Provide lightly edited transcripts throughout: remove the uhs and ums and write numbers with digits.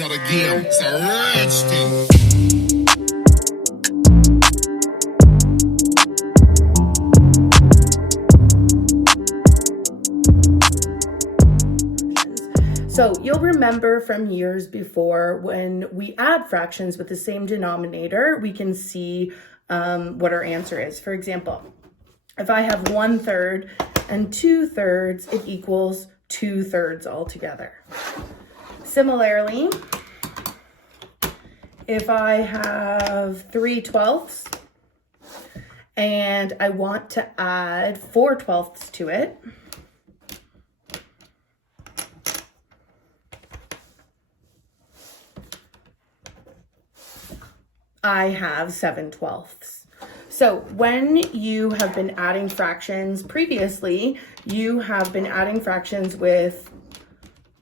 It's not a game, it's a rich thing. So you'll remember from years before when we add fractions with the same denominator, we can see what our answer is. For example, if I have 1/3 and 2/3, it equals 2/3 altogether. Similarly, if I have 3/12 and I want to add 4/12 to it, I have 7/12. So when you have been adding fractions previously, you have been adding fractions with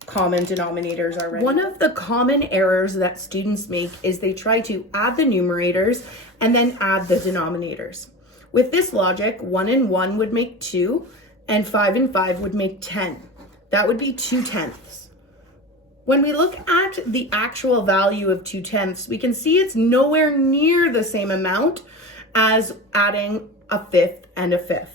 common denominators already. One of the common errors that students make is they try to add the numerators and then add the denominators. With this logic, 1 and 1 would make 2, and 5 and 5 would make 10. That would be 2/10. When we look at the actual value of 2/10, we can see it's nowhere near the same amount as adding a fifth and a fifth.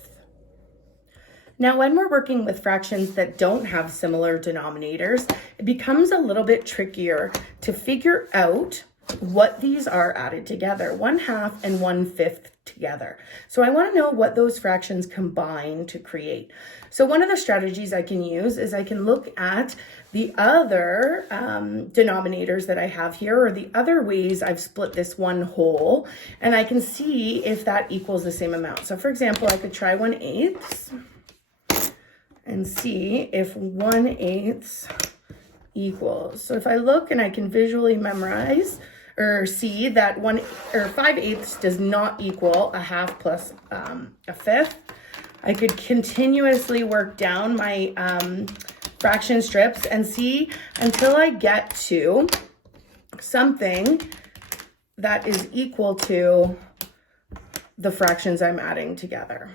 Now, when we're working with fractions that don't have similar denominators, it becomes a little bit trickier to figure out what these are added together, 1/2 and 1/5 together. So I want to know what those fractions combine to create. So one of the strategies I can use is I can look at the other denominators that I have here, or the other ways I've split this one whole, and I can see if that equals the same amount. So for example, I could try 1/8 and see if 1/8 equals. So if I look and I can visually memorize or see that 5/8 does not equal 1/2 plus a fifth, I could continuously work down my fraction strips and see until I get to something that is equal to the fractions I'm adding together.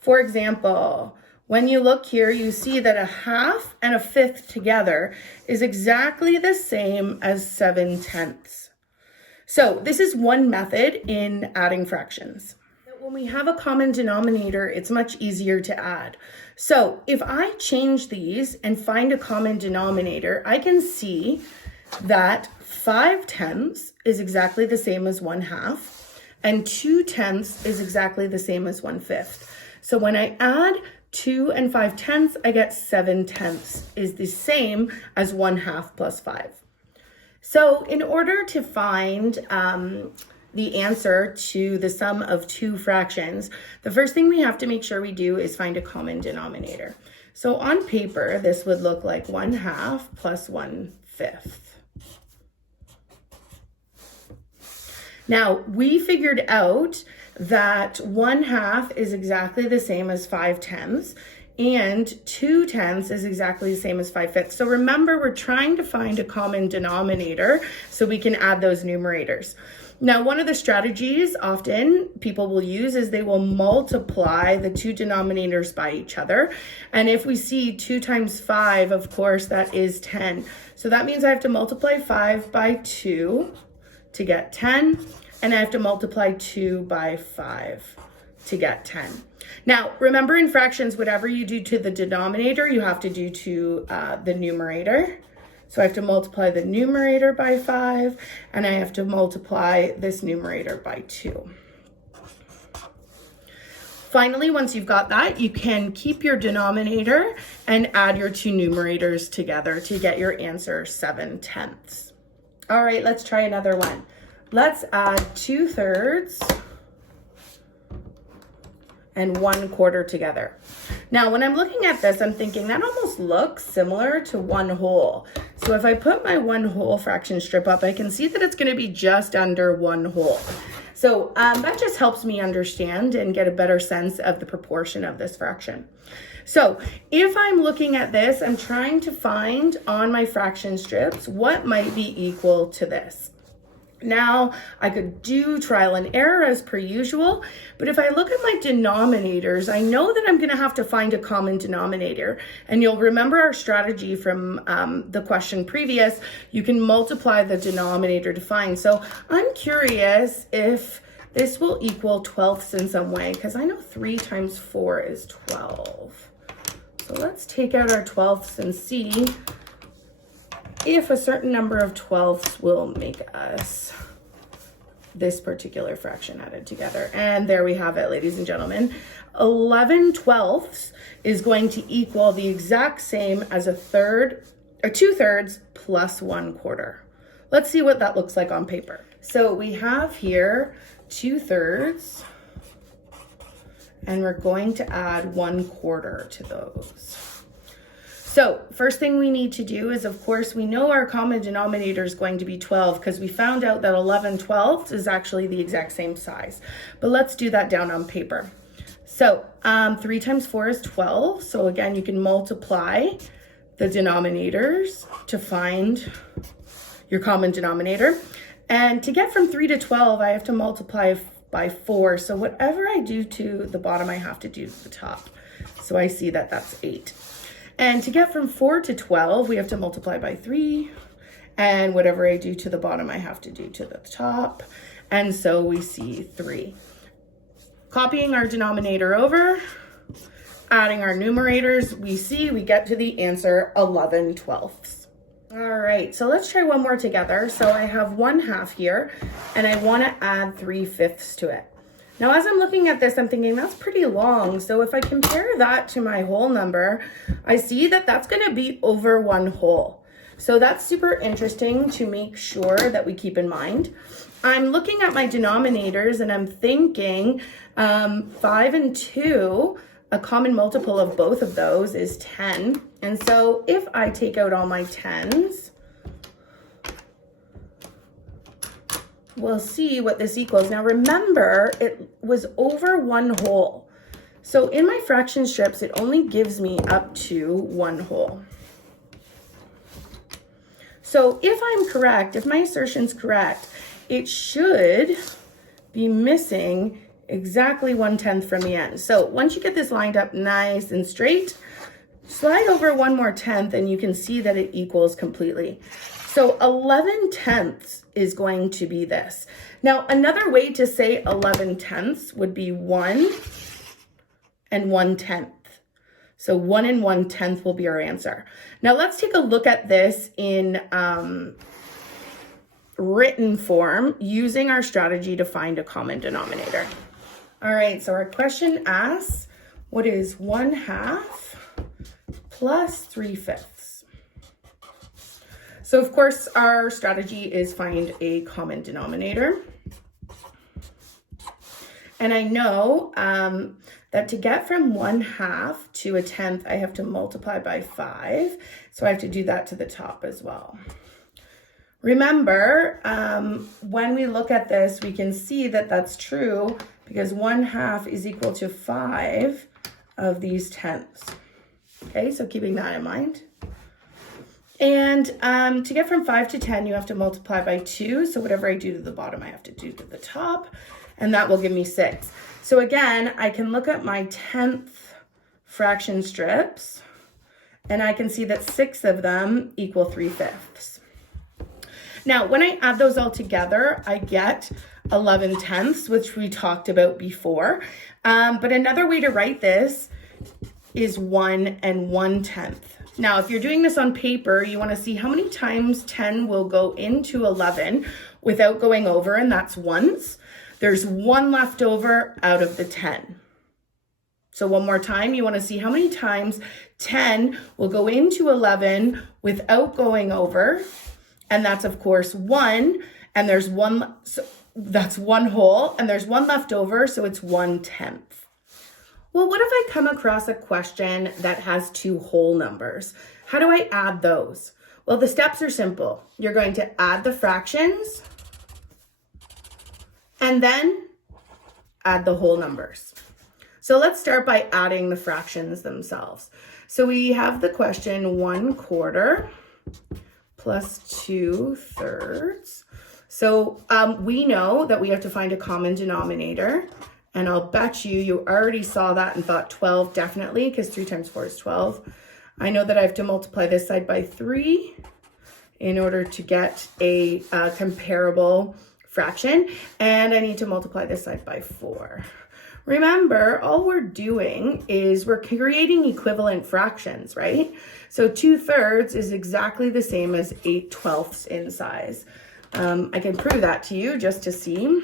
For example, when you look here, you see that 1/2 and a fifth together is exactly the same as 7/10. So this is one method in adding fractions. When we have a common denominator, it's much easier to add. So if I change these and find a common denominator, I can see that 5/10 is exactly the same as 1/2, and 2/10 is exactly the same as 1/5. So when I add 2 and 5/10, I get 7/10 is the same as 1/2 plus 5. So in order to find the answer to the sum of two fractions, the first thing we have to make sure we do is find a common denominator. So on paper, this would look like 1/2 plus 1/5. Now, we figured out that 1/2 is exactly the same as 5/10, and 2/10 is exactly the same as 5/5. So remember, we're trying to find a common denominator so we can add those numerators. Now, one of the strategies often people will use is they will multiply the two denominators by each other. And if we see 2 times 5, of course, that is 10. So that means I have to multiply 5 by 2 to get 10. And I have to multiply 2 by 5 to get 10. Now, remember in fractions, whatever you do to the denominator, you have to do to the numerator. So I have to multiply the numerator by 5, and I have to multiply this numerator by 2. Finally, once you've got that, you can keep your denominator and add your two numerators together to get your answer 7/10. All right, let's try another one. Let's add 2/3 and 1/4 together. Now, when I'm looking at this, I'm thinking that almost looks similar to 1/2. So if I put my 1/2 fraction strip up, I can see that it's going to be just under 1/2. So that just helps me understand and get a better sense of the proportion of this fraction. So if I'm looking at this, I'm trying to find on my fraction strips what might be equal to this. Now, I could do trial and error as per usual, but if I look at my denominators, I know that I'm going to have to find a common denominator. And you'll remember our strategy from the question previous. You can multiply the denominator to find. So I'm curious if this will equal twelfths in some way, because I know 3 times 4 is 12. So let's take out our twelfths and see if a certain number of twelfths will make us this particular fraction added together. And there we have it, ladies and gentlemen. 11 twelfths is going to equal the exact same as a third, or 2/3 plus 1/4. Let's see what that looks like on paper. So we have here 2/3, and we're going to add 1/4 to those. So first thing we need to do is, of course, we know our common denominator is going to be 12 because we found out that 11 twelfths is actually the exact same size. But let's do that down on paper. So 3 times 4 is 12. So again, you can multiply the denominators to find your common denominator. And to get from 3 to 12, I have to multiply by 4. So whatever I do to the bottom, I have to do to the top. So I see that that's 8. And to get from 4 to 12, we have to multiply by 3. And whatever I do to the bottom, I have to do to the top. And so we see 3. Copying our denominator over, adding our numerators, we get to the answer 11 twelfths. All right, so let's try one more together. So I have 1/2 here, and I want to add 3/5 to it. Now, as I'm looking at this, I'm thinking that's pretty long. So if I compare that to my whole number, I see that that's going to be over 1 whole. So that's super interesting to make sure that we keep in mind. I'm looking at my denominators and I'm thinking 5 and 2, a common multiple of both of those is 10. And so if I take out all my 10s, we'll see what this equals. Now remember, it was over 1 whole. So in my fraction strips, it only gives me up to 1 whole. So if I'm correct, if my assertion's correct, it should be missing exactly 1/10 from the end. So once you get this lined up nice and straight, slide over 1 more tenth and you can see that it equals completely. So 11 tenths is going to be this. Now, another way to say 11 tenths would be 1 and 1/10. So 1 and 1/10 will be our answer. Now let's take a look at this in written form using our strategy to find a common denominator. All right, so our question asks, what is 1/2 plus 3/5? So of course, our strategy is find a common denominator. And I know that to get from 1/2 to 1/10, I have to multiply by 5. So I have to do that to the top as well. Remember, when we look at this, we can see that that's true because 1/2 is equal to 5 of these tenths. Okay, so keeping that in mind. And to get from 5 to 10, you have to multiply by 2. So whatever I do to the bottom, I have to do to the top. And that will give me 6. So again, I can look at my 10th fraction strips, and I can see that 6 of them equal 3/5. Now, when I add those all together, I get 11 tenths, which we talked about before. But another way to write this is 1 and 1/10. Now, if you're doing this on paper, you want to see how many times 10 will go into 11 without going over, and that's once. There's 1 left over out of the 10. So one more time, you want to see how many times 10 will go into 11 without going over, and that's of course 1, and there's 1, so that's 1 whole, and there's 1 left over, so it's 1/10. Well, what if I come across a question that has 2 whole numbers? How do I add those? Well, the steps are simple. You're going to add the fractions and then add the whole numbers. So let's start by adding the fractions themselves. So we have the question 1/4 plus 2/3. So we know that we have to find a common denominator. And I'll bet you already saw that and thought 12 definitely, because 3 times 4 is 12. I know that I have to multiply this side by 3 in order to get a comparable fraction. And I need to multiply this side by 4. Remember, all we're doing is we're creating equivalent fractions, right? So 2/3 is exactly the same as 8/12 in size. I can prove that to you just to see.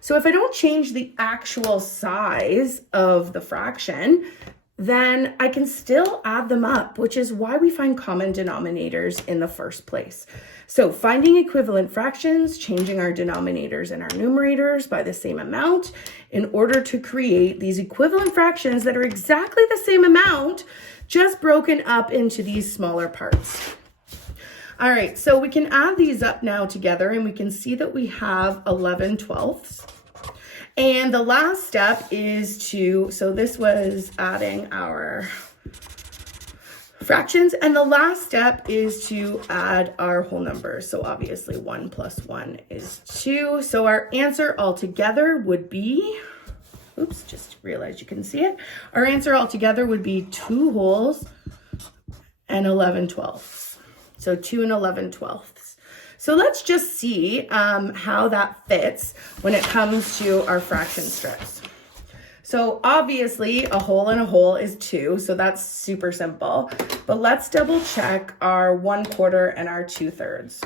So if I don't change the actual size of the fraction, then I can still add them up, which is why we find common denominators in the first place. So finding equivalent fractions, changing our denominators and our numerators by the same amount in order to create these equivalent fractions that are exactly the same amount, just broken up into these smaller parts. All right, so we can add these up now together and we can see that we have 11/12. And the last step is so this was adding our fractions, and the last step is to add our whole numbers. So obviously 1 plus 1 is 2. So our answer altogether would be, oops, just realized you couldn't see it. Our answer altogether would be 2 wholes and 11/12. So 2 and 11/12. So let's just see how that fits when it comes to our fraction strips. So obviously a whole and a whole is 2, so that's super simple. But let's double check our 1/4 and our 2/3.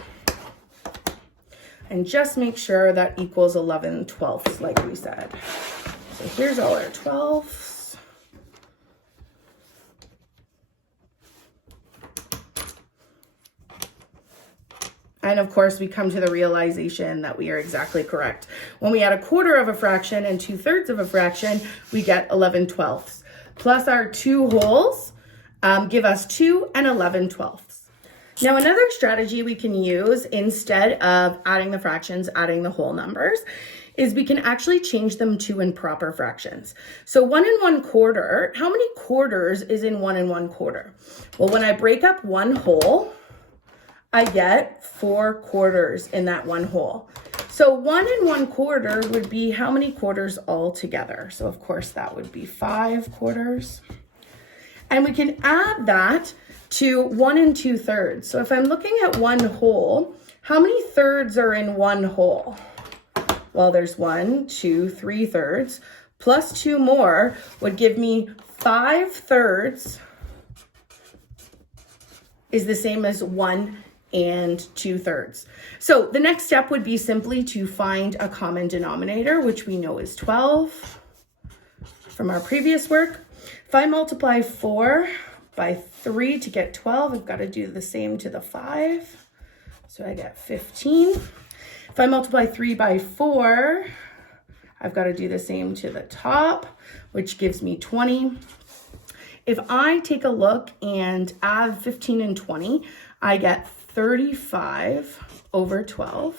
And just make sure that equals 11/12 like we said. So here's all our 12s. And of course, we come to the realization that we are exactly correct. When we add 1/4 of a fraction and 2/3 of a fraction, we get 11/12. Plus our 2 wholes give us 2 and 11/12. Now, another strategy we can use instead of adding the fractions, adding the whole numbers, is we can actually change them to improper fractions. So 1 1/4, how many quarters is in 1 1/4? Well, when I break up one whole, I get 4 quarters in that one whole. So 1 1/4 would be how many quarters all together? So of course that would be 5 quarters. And we can add that to 1 2/3. So if I'm looking at one whole, how many thirds are in one whole? Well, there's 1, 2, 3 thirds, plus 2 more would give me 5 thirds is the same as 1 and 2/3. So the next step would be simply to find a common denominator, which we know is 12 from our previous work. If I multiply 4 by 3 to get 12, I've got to do the same to the 5. So I get 15. If I multiply 3 by 4, I've got to do the same to the top, which gives me 20. If I take a look and add 15 and 20, I get 35/12.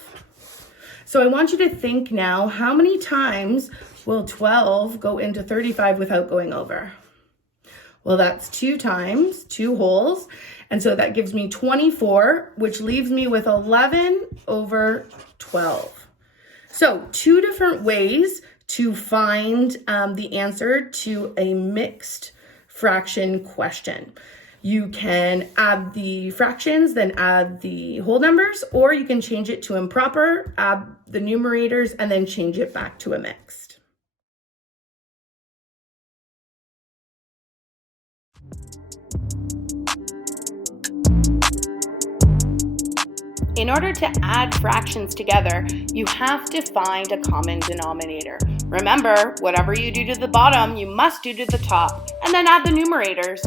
So I want you to think now, how many times will 12 go into 35 without going over? Well, that's 2 times, 2 wholes. And so that gives me 24, which leaves me with 11/12. So 2 different ways to find the answer to a mixed fraction question. You can add the fractions, then add the whole numbers, or you can change it to improper, add the numerators, and then change it back to a mixed. In order to add fractions together, you have to find a common denominator. Remember, whatever you do to the bottom, you must do to the top, and then add the numerators.